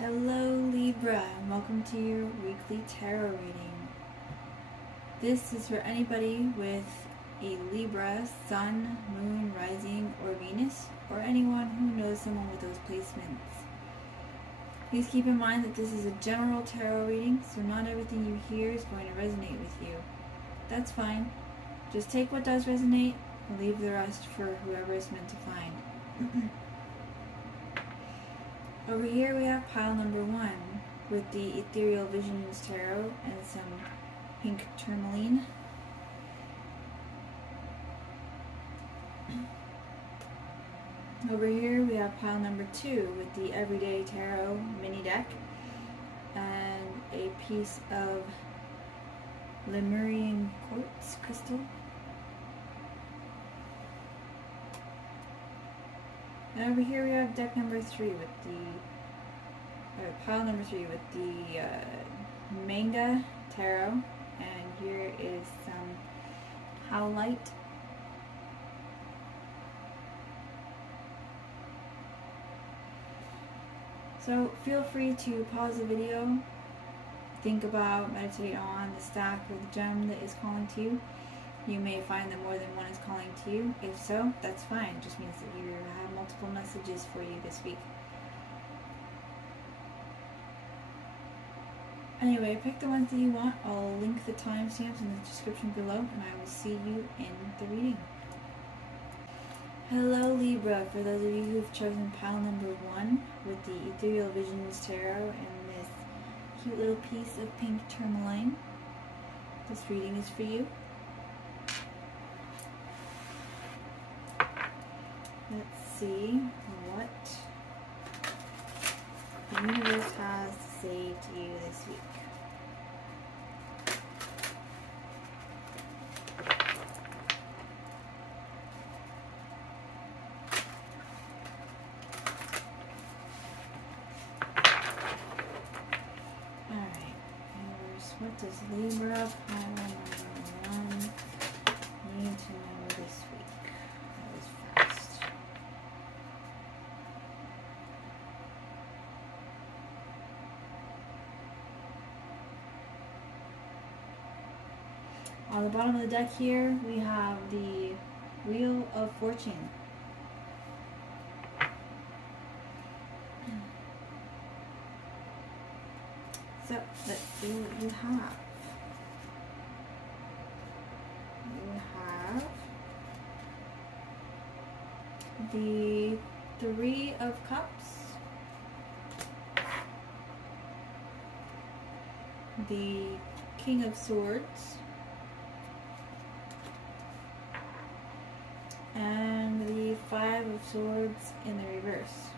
Hello Libra, and welcome to your weekly tarot reading. This is for anybody with a Libra Sun, Moon, Rising, or Venus, or anyone who knows someone with those placements. Please keep in mind that this is a general tarot reading, so not everything you hear is going to resonate with you. That's fine. Just take what does resonate and leave the rest for whoever is meant to find. Over here we have pile number 1 with the Ethereal Visions Tarot and some pink Tourmaline. Over here we have pile number 2 with the Everyday Tarot mini deck and a piece of Lemurian Quartz crystal. And over here we have deck number 3 with pile number 3 with the manga tarot, and here is some Howlite. So feel free to pause the video, think about, meditate on the stack or the gem that is calling to you. You may find that more than one is calling to you. If so, that's fine. It just means that you have multiple messages for you this week. Anyway, pick the ones that you want. I'll link the timestamps in the description below, and I will see you in the reading. Hello Libra, for those of you who've chosen pile number 1 with the Ethereal Visions Tarot and this cute little piece of pink Tourmaline, this reading is for you. Let's see what the universe has to say to you this week. Alright, universe, what does Libra pile number 1 need to know this week? On the bottom of the deck here, we have the Wheel of Fortune. So, let's see what you have. You have the 3 of Cups, the King of Swords, and the 5 of Swords in the reverse.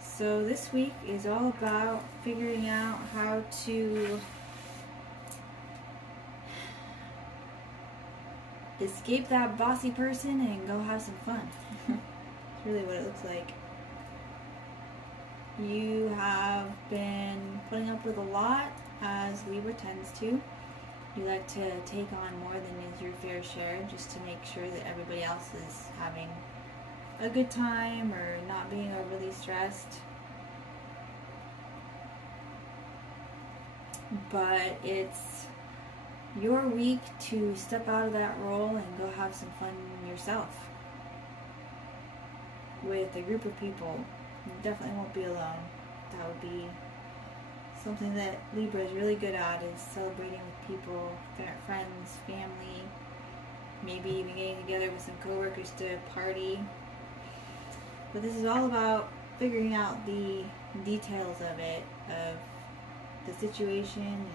So this week is all about figuring out how to escape that bossy person and go have some fun. That's really what it looks like. You have been putting up with a lot, as Libra tends to. You like to take on more than is your fair share, just to make sure that everybody else is having a good time or not being overly stressed. But it's your week to step out of that role and go have some fun yourself with a group of people. You definitely won't be alone. That would be something that Libra is really good at, is celebrating with people, friends, family, maybe even getting together with some coworkers to party. But this is all about figuring out the details of it, of the situation, and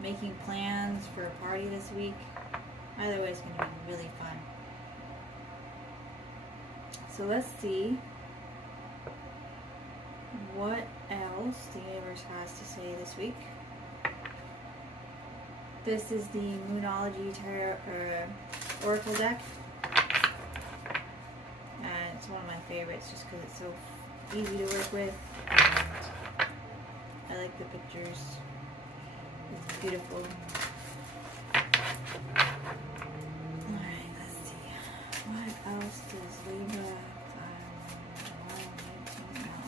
making plans for a party this week. Either way, it's going to be really fun. So let's see what else the universe has to say this week. This is the Moonology Tarot Oracle deck, and it's one of my favorites just because it's so easy to work with, and I like the pictures. It's beautiful. Alright, let's see. What else does Libra need to know?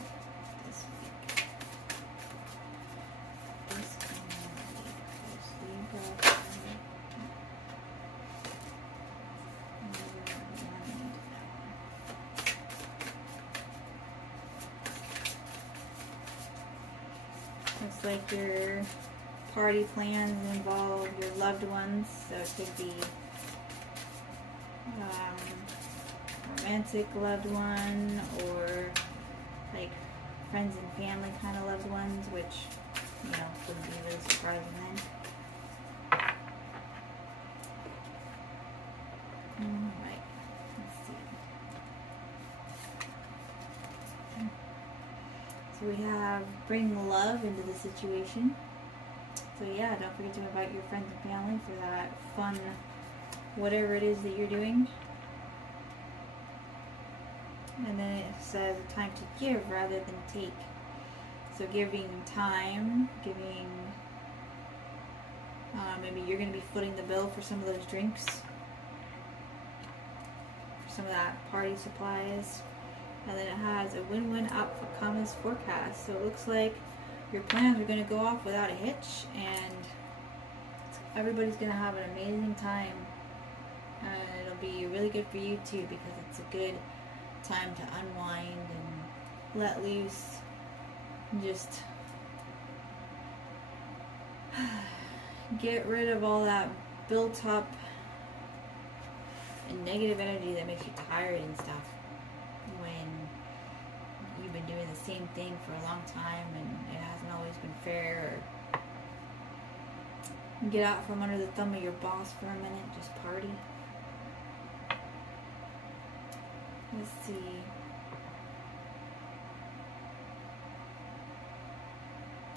looks like your party plans involve your loved ones, so it could be romantic loved one, or like friends and family kind of loved ones, which, you know, wouldn't be really surprising then. Alright, let's see. So we have bring love into the situation. So yeah, don't forget to invite your friends and family for that fun, whatever it is that you're doing. And then it says time to give rather than take. So giving time, giving, maybe you're going to be footing the bill for some of those drinks, for some of that party supplies. And then it has a win-win outcomes forecast. So it looks like your plans are going to go off without a hitch, and everybody's going to have an amazing time. And it'll be really good for you too, because it's a good time to unwind and let loose and just get rid of all that built up and negative energy that makes you tired and stuff when you've been doing the same thing for a long time and it hasn't always been fair. Or get out from under the thumb of your boss for a minute, just party. Let's see.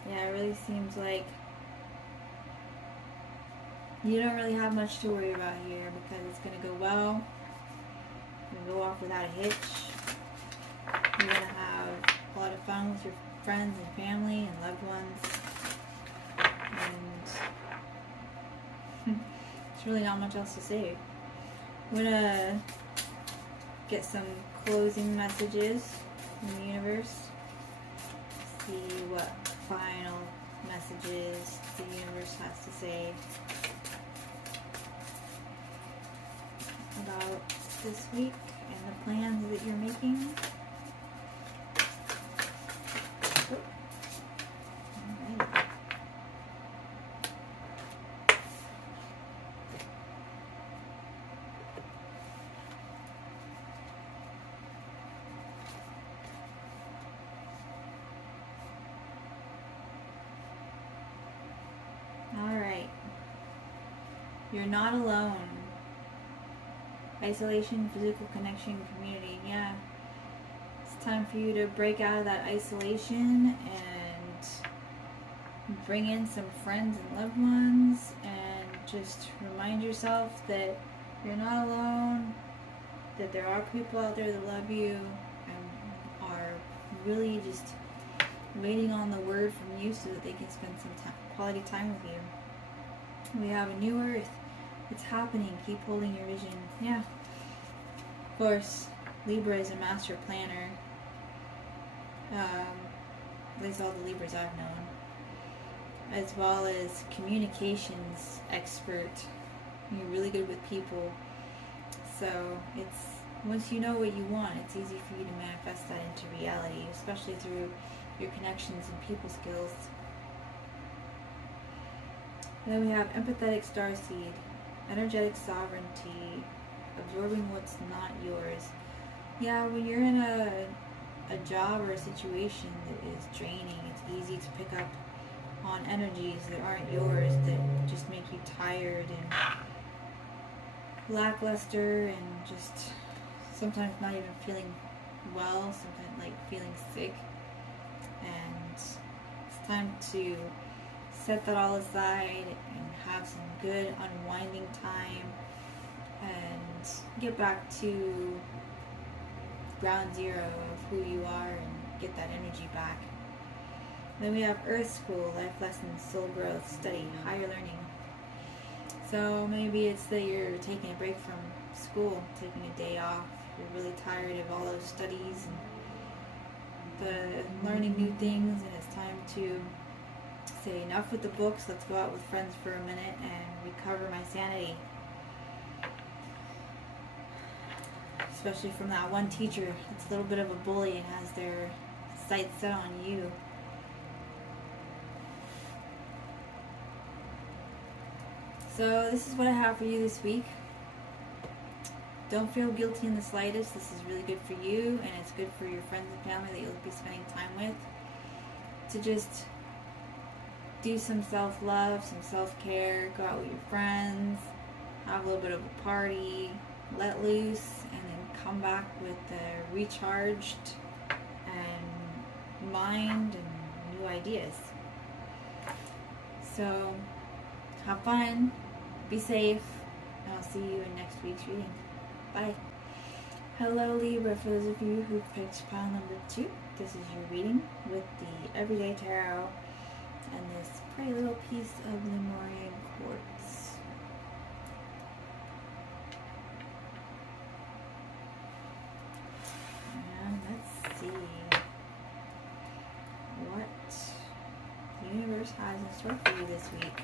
Yeah, it really seems like you don't really have much to worry about here, because it's going to go well. It's going to go off without a hitch. You're going to have a lot of fun with your friends and family and loved ones. And there's really not much else to say. I'm going to get some closing messages from the universe. See what final messages the universe has to say about this week and the plans that you're making. Alright. You're not alone. Isolation, physical connection, community. Yeah. It's time for you to break out of that isolation and bring in some friends and loved ones, and just remind yourself that you're not alone, that there are people out there that love you and are really just waiting on the word from you so that they can spend some quality time with you. We have a new earth. It's happening. Keep holding your vision. Yeah. Of course, Libra is a master planner. At least all the Libras I've known. As well as communications expert. You're really good with people. So it's, once you know what you want, it's easy for you to manifest that into reality, especially through your connections and people skills. And then we have empathetic starseed, energetic sovereignty, absorbing what's not yours. Yeah, when you're in a job or a situation that is draining, it's easy to pick up on energies that aren't yours, that just make you tired and lackluster, and just sometimes not even feeling well, sometimes like feeling sick. And it's time to set that all aside and have some good unwinding time and get back to ground zero of who you are and get that energy back. Then we have Earth School, life lessons, soul growth, study, higher learning. So maybe it's that you're taking a break from school, taking a day off. You're really tired of all those studies and the learning new things, and it's time to say enough with the books. Let's go out with friends for a minute and recover my sanity. Especially from that one teacher that's a little bit of a bully and has their sights set on you. So this is what I have for you this week. Don't feel guilty in the slightest. This is really good for you, and it's good for your friends and family that you'll be spending time with. To just do some self-love, some self-care, go out with your friends, have a little bit of a party, let loose, and then come back with a recharged and mind and new ideas. So have fun, be safe, and I'll see you in next week's reading. Bye. Hello Libra, for those of you who picked pile number 2, this is your reading with the Everyday Tarot and this pretty little piece of Lemurian quartz. And let's see what the universe has in store for you this week.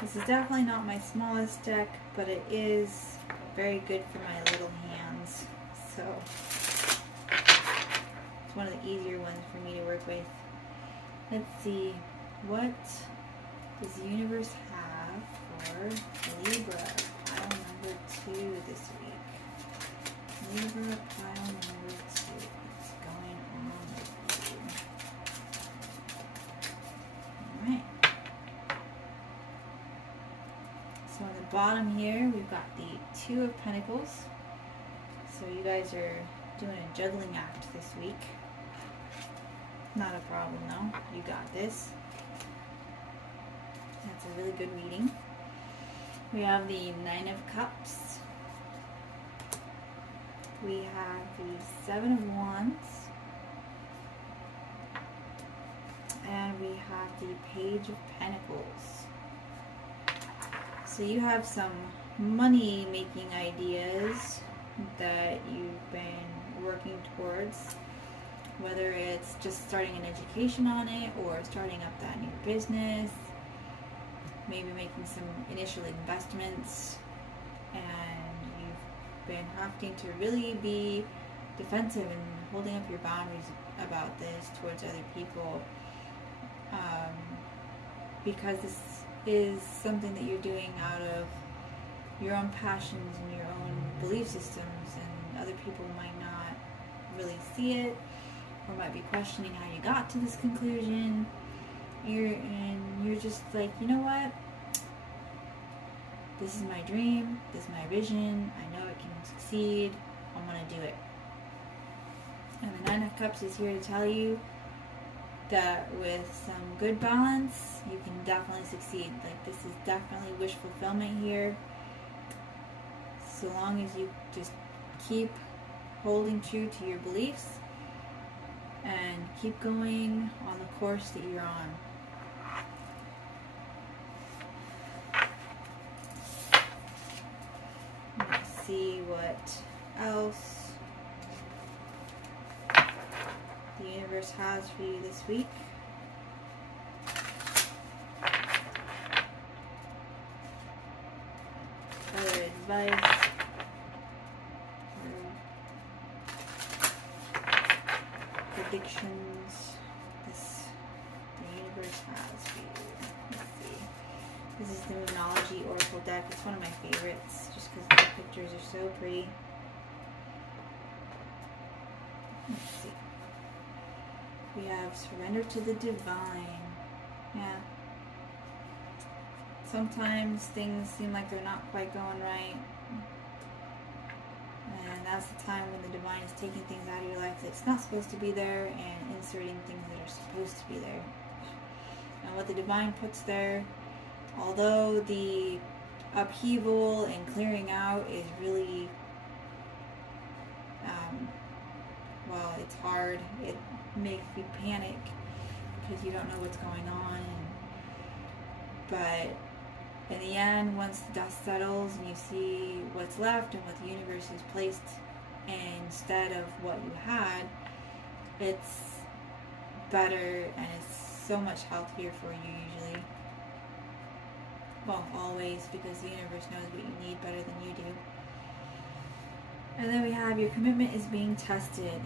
This is definitely not my smallest deck, but it is very good for my little hands. So it's one of the easier ones for me to work with. Let's see, what does the universe have for Libra, pile number 2 this week? Libra, pile number 2. What's going on with you? Alright. So on the bottom here, we've got the 2 of Pentacles. So you guys are doing a juggling act this week. Not a problem though. You got this. That's a really good reading. We have the 9 of Cups. We have the 7 of Wands. And we have the Page of Pentacles. So you have some money making ideas that you've been working towards, whether it's just starting an education on it or starting up that new business, maybe making some initial investments, and you've been having to really be defensive and holding up your boundaries about this towards other people, because this is something that you're doing out of your own passions and your own belief systems, and other people might not really see it or might be questioning how you got to this conclusion. You're just like, you know what, this is my dream, this is my vision, I know it can succeed, I'm gonna do it. And the 9 of Cups is here to tell you that with some good balance, you can definitely succeed. Like, this is definitely wish fulfillment here. So long as you just keep holding true to your beliefs and keep going on the course that you're on. Let's see what else the universe has for you this week. Other advice or predictions the universe has for you. Let's see. This is the Moonology Oracle deck. It's one of my favorites just because the pictures are so pretty. Let's see. We have surrender to the divine. Yeah. Sometimes things seem like they're not quite going right. And that's the time when the divine is taking things out of your life that's not supposed to be there and inserting things that are supposed to be there. And what the divine puts there, although the upheaval and clearing out is really, well, it's hard. It makes you panic because you don't know what's going on. But in the end, once the dust settles and you see what's left and what the universe has placed instead of what you had, it's better and it's so much healthier for you usually. Well, always, because the universe knows what you need better than you do. And then we have your commitment is being tested.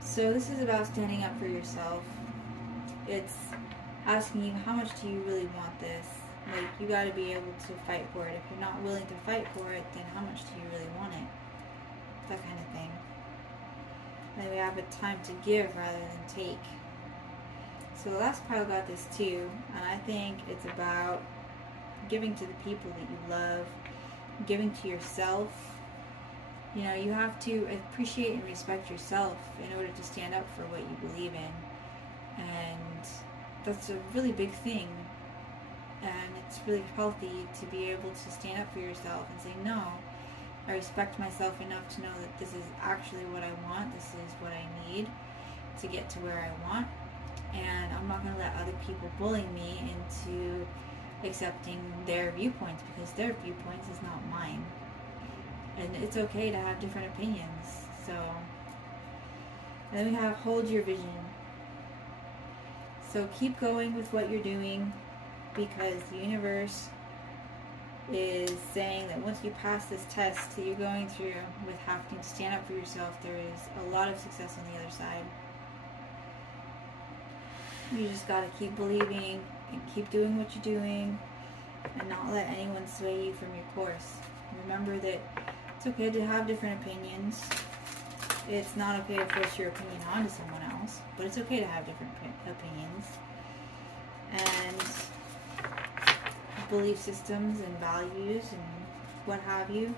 So this is about standing up for yourself. It's asking you, how much do you really want this? Like, you got to be able to fight for it. If you're not willing to fight for it, then how much do you really want it? That kind of thing. Then we have a time to give rather than take. So the last pile got this too, and I think it's about giving to the people that you love, giving to yourself. You know, you have to appreciate and respect yourself in order to stand up for what you believe in. And that's a really big thing. And it's really healthy to be able to stand up for yourself and say, no, I respect myself enough to know that this is actually what I want. This is what I need to get to where I want. And I'm not going to let other people bully me into accepting their viewpoints, because their viewpoints is not mine. And it's okay to have different opinions. So, and then we have hold your vision. So keep going with what you're doing, because the universe is saying that once you pass this test that you're going through with having to stand up for yourself, there is a lot of success on the other side. You just got to keep believing and keep doing what you're doing and not let anyone sway you from your course. Remember that it's okay to have different opinions. It's not okay to force your opinion onto someone else, but it's okay to have different opinions. And belief systems and values and what have you.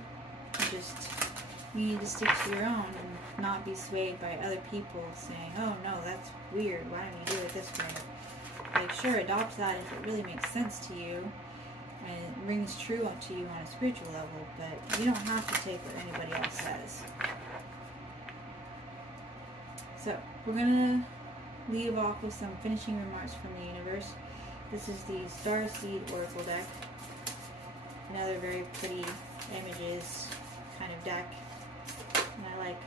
You need to stick to your own and not be swayed by other people saying, oh no, that's weird, why don't you do it this way? Like, sure, adopt that if it really makes sense to you and it rings true to you on a spiritual level, but you don't have to take what anybody else says. So, we're going to leave off with some finishing remarks from the universe. This is the Starseed Oracle deck. Another very pretty images kind of deck. And I like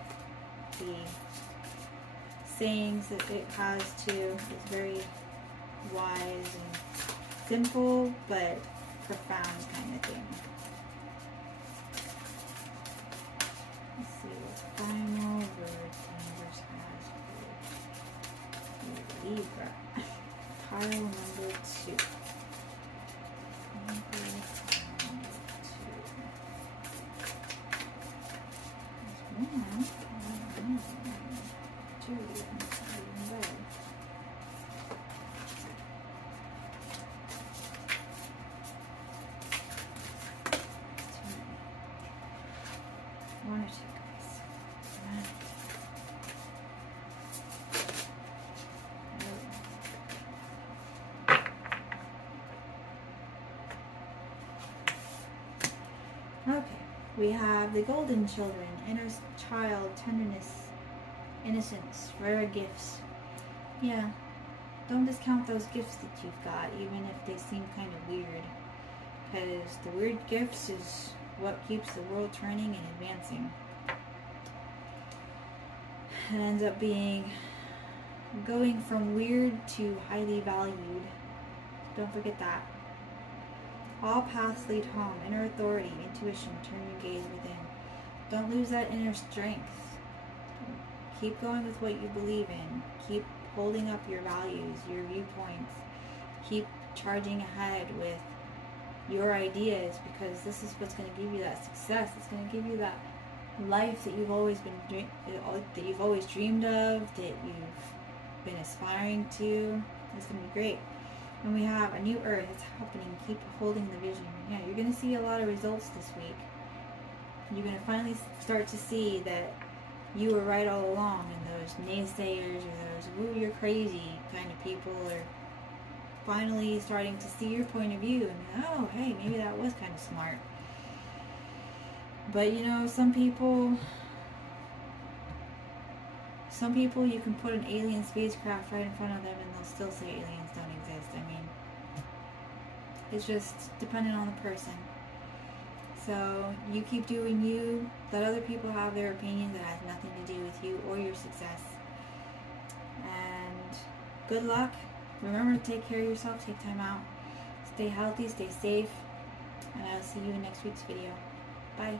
the sayings that it has too. It's very wise and simple but profound kind of thing. Let's see what final words the universe has for Libra. Pile number 2. One or two, guys. Okay, we have the golden children, inner child, tenderness, innocence, rare gifts. Yeah, don't discount those gifts that you've got, even if they seem kind of weird. Because the weird gifts is what keeps the world turning and advancing. It ends up being going from weird to highly valued. Don't forget that. All paths lead home. Inner authority, intuition, turn your gaze within. Don't lose that inner strength. Keep going with what you believe in. Keep holding up your values, your viewpoints. Keep charging ahead with your ideas, because this is what's going to give you that success. It's going to give you that life that you've always dreamed of, that you've been aspiring to. It's going to be great. And we have a new earth. It's happening. Keep holding the vision. Yeah, you're going to see a lot of results this week. You're going to finally start to see that you were right all along, and those naysayers or those "woo, you're crazy" kind of people are finally starting to see your point of view and, oh, hey, maybe that was kind of smart. But you know, some people you can put an alien spacecraft right in front of them and they'll still say aliens don't exist. I mean, it's just dependent on the person. So you keep doing you. Let other people have their opinions that has nothing to do with you or your success. And good luck. Remember to take care of yourself. Take time out. Stay healthy. Stay safe. and I'll see you in next week's video. Bye.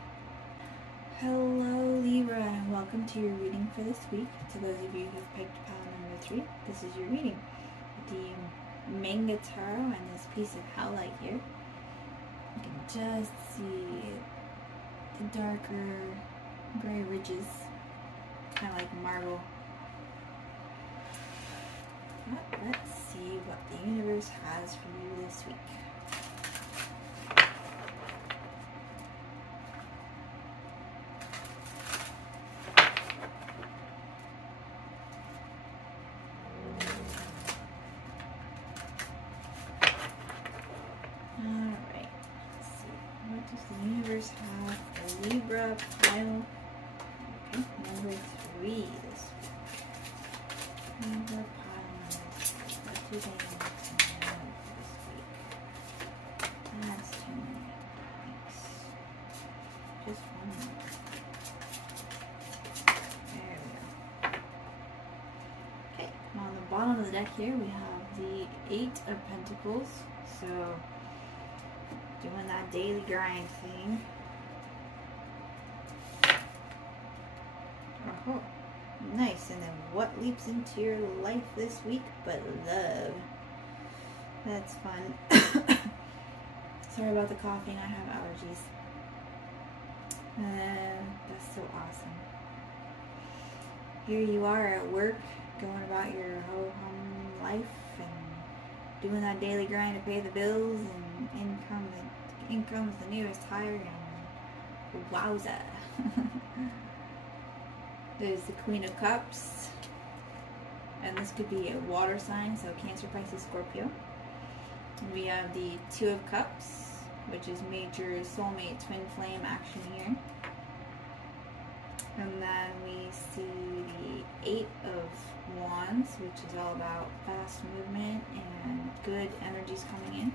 Hello Libra, and welcome to your reading for this week. To those of you who've picked pile number 3, this is your reading. The Manga Tarot and this piece of Howlite here. You can just see the darker gray ridges, kind of like marble. But let's see what the universe has for you this week. Have a Libra pile. Okay, number 3 this week. Libra pile number 3. What do they want to know this week? That's too many. Thanks. Just one more. There we go. Okay, on the bottom of the deck here we have the 8 of Pentacles. So doing that daily grind thing. Oh, nice. And then what leaps into your life this week but love? That's fun. Sorry about the coughing. I have allergies. That's so awesome. Here you are at work, going about your ho-hum life and doing that daily grind to pay the bills, and income's the nearest hire, and wowza. There's the Queen of Cups, and this could be a water sign, so Cancer, Pisces, Scorpio. We have the 2 of Cups, which is major soulmate twin flame action here. And then we see the 8 of Wands, which is all about fast movement and good energies coming in.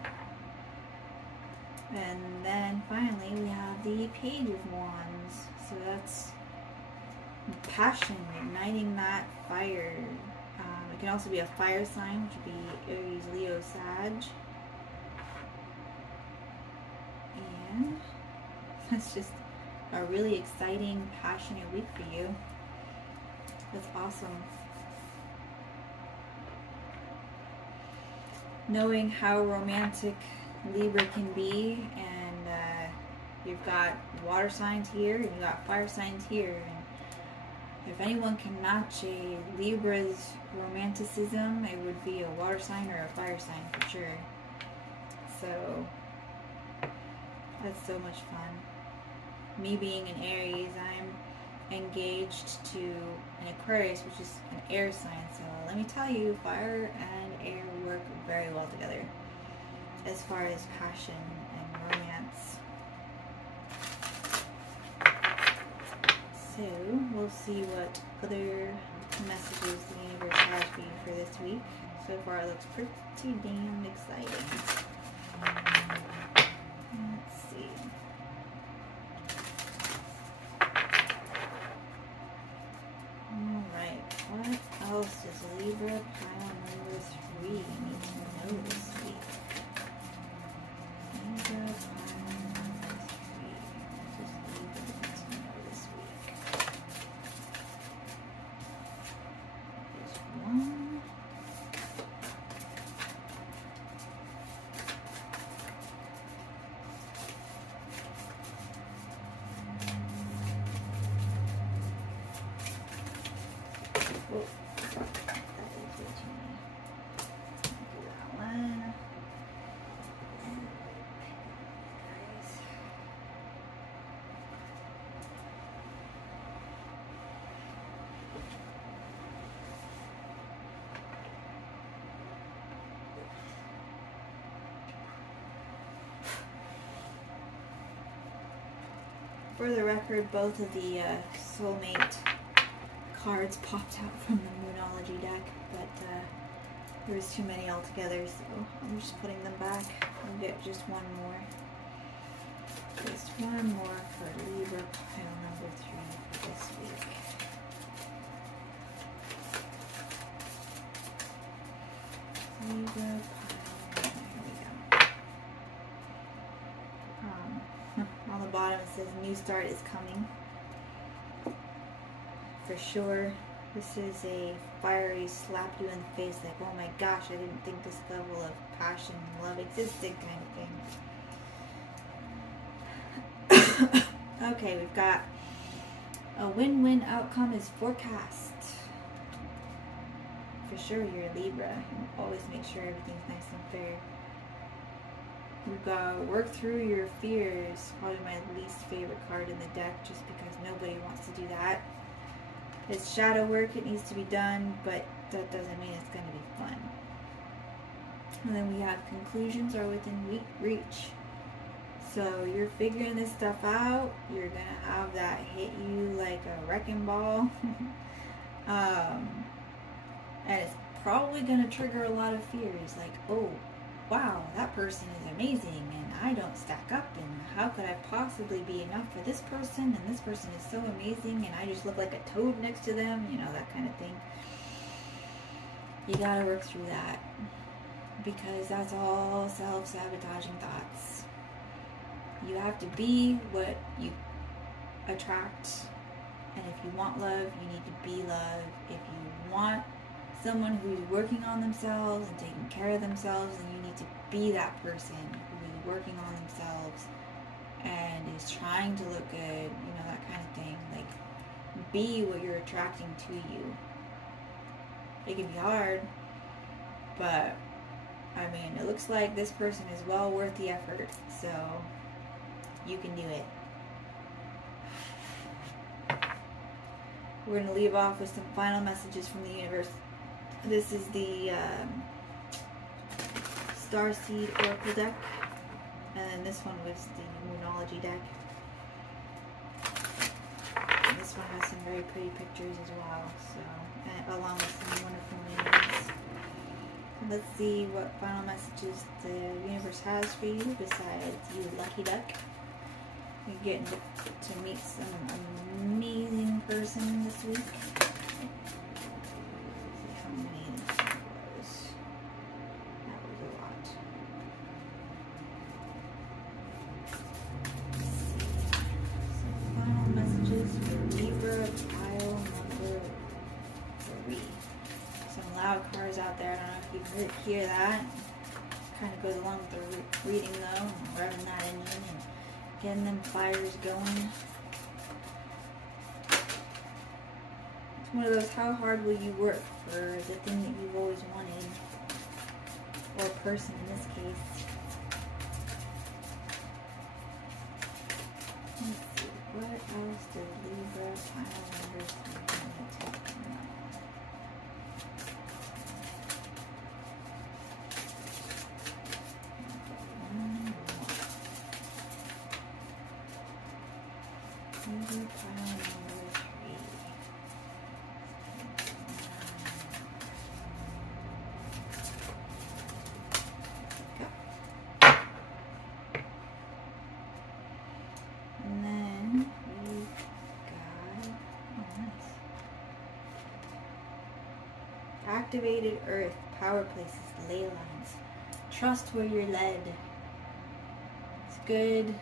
And then finally we have the Page of Wands, so that's passion, igniting that fire. It can also be a fire sign, which would be Aries, Leo, Sag. And that's just a really exciting, passionate week for you. That's awesome. Knowing how romantic Libra can be, and you've got water signs here, and you've got fire signs here. And if anyone can match a Libra's romanticism, it would be a water sign or a fire sign for sure. So that's so much fun. Me being an Aries, I'm engaged to an Aquarius, which is an air sign. So let me tell you, fire and air work very well together as far as passion and romance. So we'll see what other messages the universe has for you for this week. So far it looks pretty damn exciting. Let's see. Alright, what else does Libra pile number 3 need to know this week? Libra pile number 3. What does Libra need to know this week? There's 1. For the record, both of the soulmate cards popped out from the Moonology deck, but there was too many altogether, so I'm just putting them back. I'll get just one more. Just one more for Libra pile number 3 for this week. Libra pile, there we go. new start is coming. For sure. This is a fiery slap you in the face, like, oh my gosh, I didn't think this level of passion and love existed kind of thing. Okay, we've got a win-win outcome is forecast. For sure, you're a Libra. You always make sure everything's nice and fair. We've got work through your fears. Probably my least favorite card in the deck, just because nobody wants to do that. It's shadow work, it needs to be done, but that doesn't mean it's going to be fun. And then we have conclusions are within reach. So you're figuring this stuff out. You're going to have that hit you like a wrecking ball. And it's probably going to trigger a lot of fears. Like, oh, wow, that person is amazing and I don't stack up, and how could I possibly be enough for this person, and this person is so amazing and I just look like a toad next to them, you know, that kind of thing. You gotta work through that, because that's all self-sabotaging thoughts. You have to be what you attract, and if you want love, you need to be love. If you want someone who's working on themselves and taking care of themselves, then you need to be that person who is working on themselves and is trying to look good, you know, that kind of thing. Like, be what you're attracting to you. It can be hard, but I mean, it looks like this person is well worth the effort, so you can do it. We're going to leave off with some final messages from the universe. This is the Starseed Oracle deck, and then this one was the Moonology deck. And this one has some very pretty pictures as well, so, and along with some wonderful names. Let's see what final messages the universe has for you besides you lucky duck. You're getting to meet some amazing person this week. Out there, I don't know if you can hear that. Kind of goes along with the reading though, and revving that engine and getting them fires going. It's one of those, how hard will you work for the thing that you've always wanted, or person in this case. Let's see, what else does Libra final numbers take? Activated Earth, power places, ley lines. Trust where you're led. It's good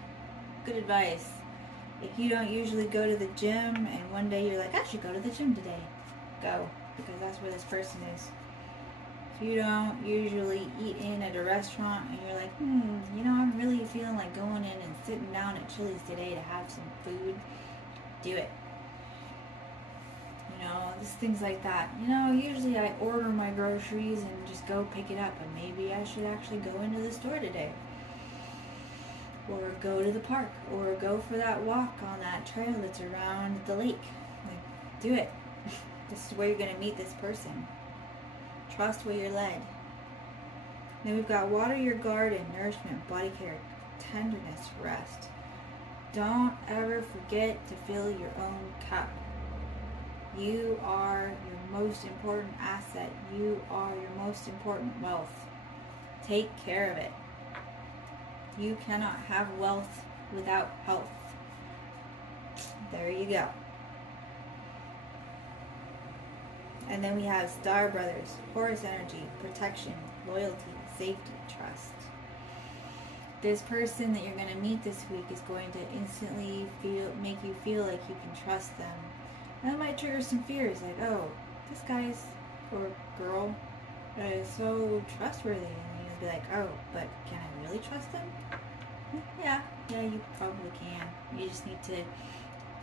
advice. If you don't usually go to the gym and one day you're like, I should go to the gym today, go, because that's where this person is. If you don't usually eat in at a restaurant and you're like, you know, I'm really feeling like going in and sitting down at Chili's today to have some food, do it. You know, just things like that. You know, usually I order my groceries and just go pick it up, but maybe I should actually go into the store today. Or go to the park, or go for that walk on that trail that's around the lake. Like, do it. This is where you're going to meet this person. Trust where you're led. Then we've got water your garden, nourishment, body care, tenderness, rest. Don't ever forget to fill your own cup. You are your most important asset. You are your most important wealth. Take care of it. You cannot have wealth without health. There you go. And then we have Star Brothers, Horus energy, protection, loyalty, safety, trust. this person that you're going to meet this week is going to instantly make you feel like you can trust them. And that might trigger some fears, like, oh, this guy's or girl is so trustworthy. And you'll be like, oh, but can I really trust him? Yeah, you probably can. You just need to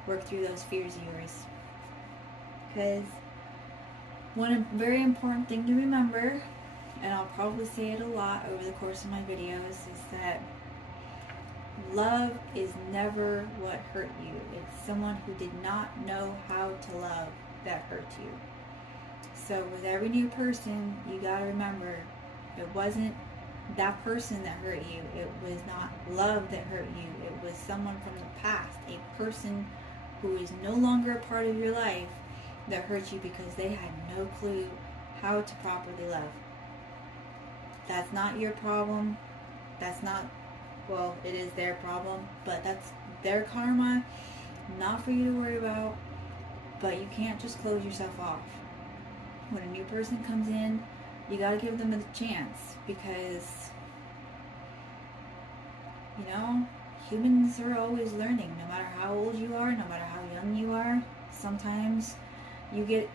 work through those fears of yours. Because one very important thing to remember, and I'll probably say it a lot over the course of my videos, is that love is never what hurt you. It's someone who did not know how to love that hurt you. So with every new person, you gotta remember, it wasn't that person that hurt you. It was not love that hurt you. It was someone from the past, a person who is no longer a part of your life that hurt you because they had no clue how to properly love. That's not your problem. That's not, well, it is their problem, but that's their karma, not for you to worry about. But you can't just close yourself off. When a new person comes in, you gotta give them a chance, because, you know, humans are always learning. No matter how old you are, no matter how young you are, sometimes you get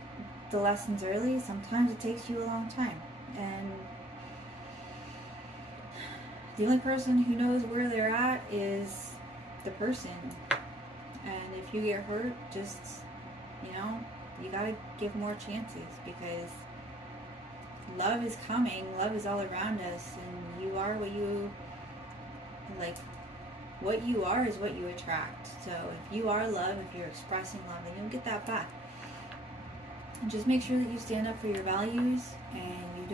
the lessons early, sometimes it takes you a long time. And the only person who knows where they're at is the person. And if you get hurt, just, you know, you gotta give more chances, because love is coming, love is all around us, and you are what you, like, what you are is what you attract. So if you are love, if you're expressing love, then you'll get that back. And just make sure that you stand up for your values, and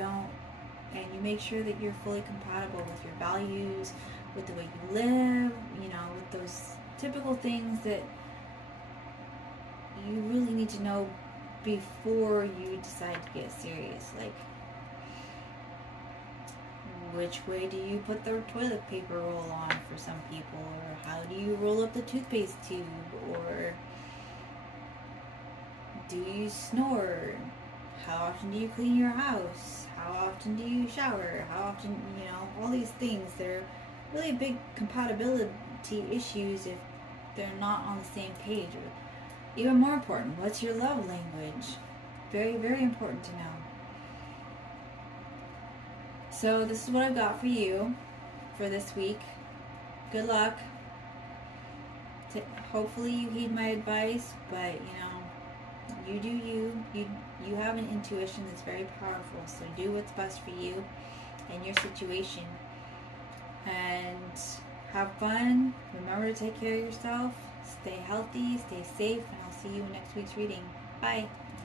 you make sure that you're fully compatible with your values, with the way you live, you know, with those typical things that you really need to know before you decide to get serious. Like, which way do you put the toilet paper roll on for some people, or how do you roll up the toothpaste tube, or do you snore? How often do you clean your house? How often do you shower? How often, you know, all these things. They're really big compatibility issues if they're not on the same page. Or even more important, what's your love language? Very, very important to know. So this is what I've got for you for this week. Good luck. Hopefully you heed my advice, but, you know, you do you. You have an intuition that's very powerful, so do what's best for you and your situation. And have fun. Remember to take care of yourself. Stay healthy, stay safe, and I'll see you in next week's reading. Bye.